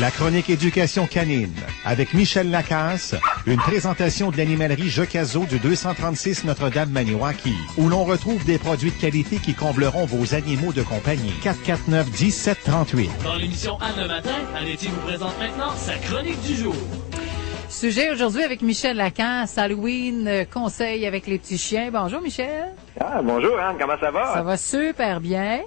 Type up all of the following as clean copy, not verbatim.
La chronique éducation canine avec Michel Lacasse, une présentation de l'animalerie Jocazo du 236 Notre-Dame-Maniwaki, où l'on retrouve des produits de qualité qui combleront vos animaux de compagnie. 449-1738. Dans l'émission Anne le matin, Annetti vous présente maintenant sa chronique du jour. Sujet aujourd'hui avec Michel Lacasse, Halloween, conseil avec les petits chiens. Bonjour Michel. Ah, bonjour Anne, comment ça va? Ça va super bien.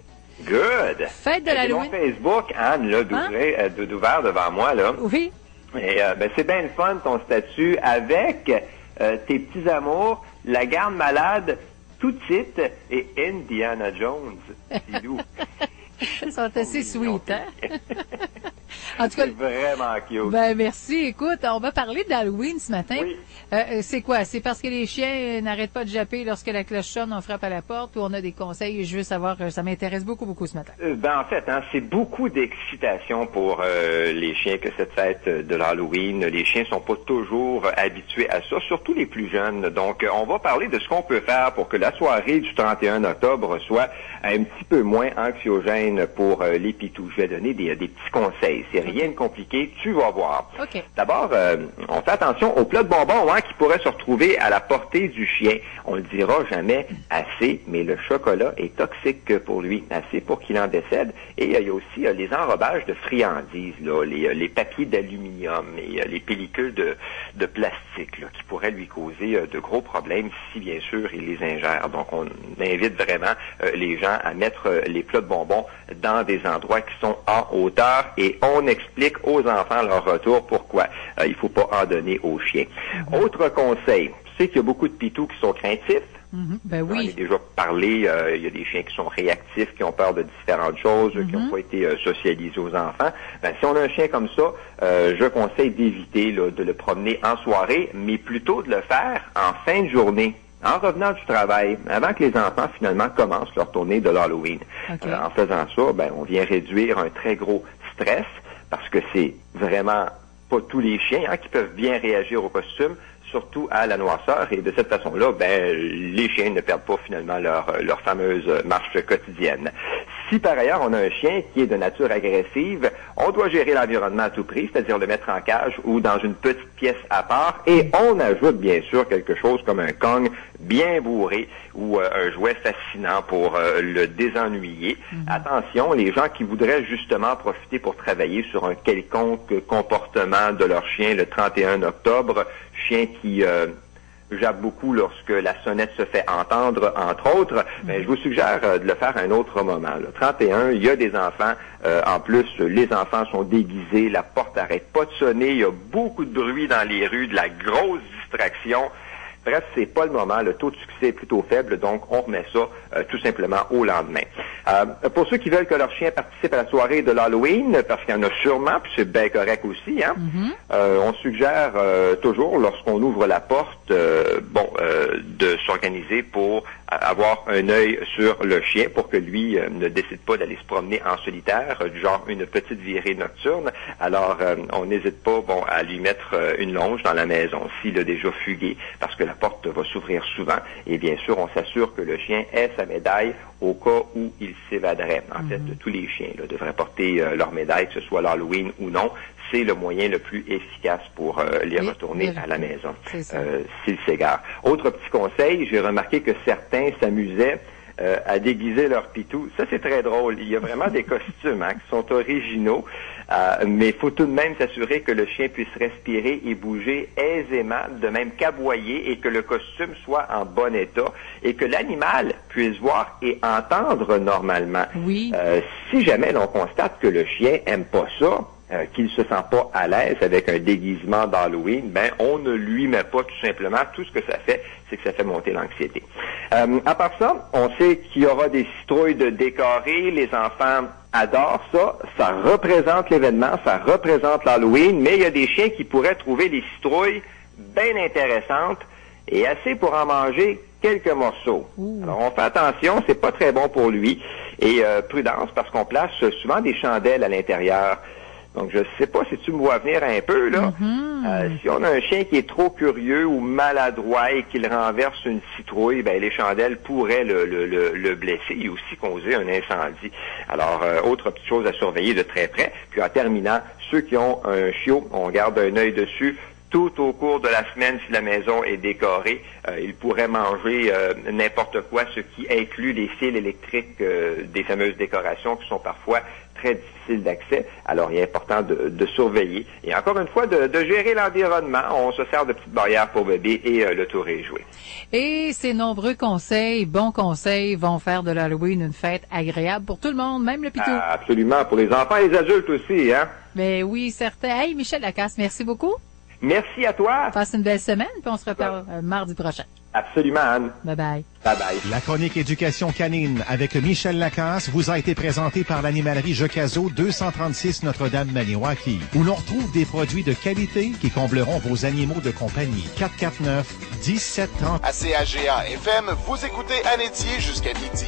Good. Fête de l'Halloween. Mon Facebook, Anne, là, d'ouvert devant moi, là. Oui. Et c'est bien le fun, ton statut, avec tes petits amours, la garde malade, tout titre, et Indiana Jones. Pilou. Ils sont assez sweet, hein? En tout cas, c'est vraiment cute. Ben merci. Écoute, on va parler d'Halloween ce matin. Oui. C'est quoi? C'est parce que les chiens n'arrêtent pas de japper lorsque la cloche sonne, on frappe à la porte, ou on a des conseils? Je veux savoir, ça m'intéresse beaucoup ce matin. En fait, c'est beaucoup d'excitation pour les chiens que cette fête de l'Halloween. Les chiens sont pas toujours habitués à ça, surtout les plus jeunes. Donc, on va parler de ce qu'on peut faire pour que la soirée du 31 octobre soit un petit peu moins anxiogène pour les pitous. Je vais donner des petits conseils. C'est rien de compliqué, tu vas voir. Okay. D'abord, on fait attention aux plats de bonbons qui pourraient se retrouver à la portée du chien. On le dira jamais assez, mais le chocolat est toxique pour lui, assez pour qu'il en décède. Et il y a aussi les enrobages de friandises, là, les papiers d'aluminium et les pellicules de plastique là, qui pourraient lui causer de gros problèmes si, bien sûr, il les ingère. Donc, on invite vraiment les gens à mettre les plats de bonbons dans des endroits qui sont en hauteur et on explique aux enfants leur retour pourquoi il ne faut pas en donner aux chiens. Autre conseil, tu sais qu'il y a beaucoup de pitous qui sont craintifs. Ben oui. On a déjà parlé, il y a des chiens qui sont réactifs, qui ont peur de différentes choses, qui n'ont pas été socialisés aux enfants. Ben, si on a un chien comme ça, je conseille d'éviter de le promener en soirée, mais plutôt de le faire en fin de journée. En revenant du travail, avant que les enfants, finalement, commencent leur tournée de l'Halloween. Okay. En faisant ça, ben, on vient réduire un très gros stress, parce que c'est vraiment pas tous les chiens qui peuvent bien réagir au costume, surtout à la noirceur. Et de cette façon-là, ben, les chiens ne perdent pas finalement leur fameuse marche quotidienne. Si par ailleurs on a un chien qui est de nature agressive, on doit gérer l'environnement à tout prix, c'est-à-dire le mettre en cage ou dans une petite pièce à part, et on ajoute bien sûr quelque chose comme un Kong bien bourré ou un jouet fascinant pour le désennuyer. Attention, les gens qui voudraient justement profiter pour travailler sur un quelconque comportement de leur chien le 31 octobre, chien qui jappe beaucoup lorsque la sonnette se fait entendre, entre autres, je vous suggère de le faire à un autre moment. Le 31, il y a des enfants. En plus, les enfants sont déguisés, la porte n'arrête pas de sonner, il y a beaucoup de bruit dans les rues, de la grosse distraction. Bref, c'est pas le moment. Le taux de succès est plutôt faible, donc on remet ça tout simplement au lendemain. Pour ceux qui veulent que leur chien participe à la soirée de l'Halloween, parce qu'il y en a sûrement, puis c'est bien correct aussi, on suggère toujours, lorsqu'on ouvre la porte, de s'organiser pour avoir un œil sur le chien pour que lui ne décide pas d'aller se promener en solitaire, du genre une petite virée nocturne. Alors, on n'hésite pas à lui mettre une longe dans la maison s'il a déjà fugué, parce que la porte va s'ouvrir souvent. Et bien sûr, on s'assure que le chien ait sa médaille au cas où il s'évaderait. En fait, tous les chiens devraient porter leur médaille, que ce soit l'Halloween ou non. C'est le moyen le plus efficace pour les retourner à la maison s'ils s'égarent. Autre petit conseil, j'ai remarqué que certains s'amusaient à déguiser leur pitou. Ça, c'est très drôle. Il y a vraiment des costumes qui sont originaux, mais il faut tout de même s'assurer que le chien puisse respirer et bouger aisément, de même qu'aboyer, et que le costume soit en bon état, et que l'animal puisse voir et entendre normalement. Oui. Si jamais l'on constate que le chien aime pas ça, qu'il ne se sent pas à l'aise avec un déguisement d'Halloween, on ne lui met pas tout simplement. Tout ce que ça fait, c'est que ça fait monter l'anxiété. À part ça, on sait qu'il y aura des citrouilles de décorées. Les enfants adorent ça. Ça représente l'événement, ça représente l'Halloween, mais il y a des chiens qui pourraient trouver les citrouilles bien intéressantes et assez pour en manger quelques morceaux. Alors, on fait attention, c'est pas très bon pour lui. Et prudence, parce qu'on place souvent des chandelles à l'intérieur. Donc, je sais pas si tu me vois venir un peu, là. Si on a un chien qui est trop curieux ou maladroit et qu'il renverse une citrouille, ben les chandelles pourraient le blesser et aussi causer un incendie. Alors, autre petite chose à surveiller de très près. Puis, en terminant, ceux qui ont un chiot, on garde un œil dessus. Tout au cours de la semaine, si la maison est décorée, il pourrait manger n'importe quoi, ce qui inclut les fils électriques des fameuses décorations qui sont parfois très difficiles d'accès. Alors, il est important de surveiller. Et encore une fois, de gérer l'environnement. On se sert de petites barrières pour bébé et le tour est joué. Et ces nombreux conseils, bons conseils, vont faire de l'Halloween une fête agréable pour tout le monde, même le pitou. Absolument, pour les enfants et les adultes aussi, hein? Ben oui, certain. Hey, Michel Lacasse, merci beaucoup. Merci à toi. Passe une belle semaine, puis on se reparle mardi prochain. Absolument, Anne. Bye-bye. Bye-bye. La chronique éducation canine avec Michel Lacasse vous a été présentée par l'animalerie Jocazo 236 Notre-Dame-Maniwaki, où l'on retrouve des produits de qualité qui combleront vos animaux de compagnie. 449-1730. À CAGA FM, vous écoutez à Laitier jusqu'à midi.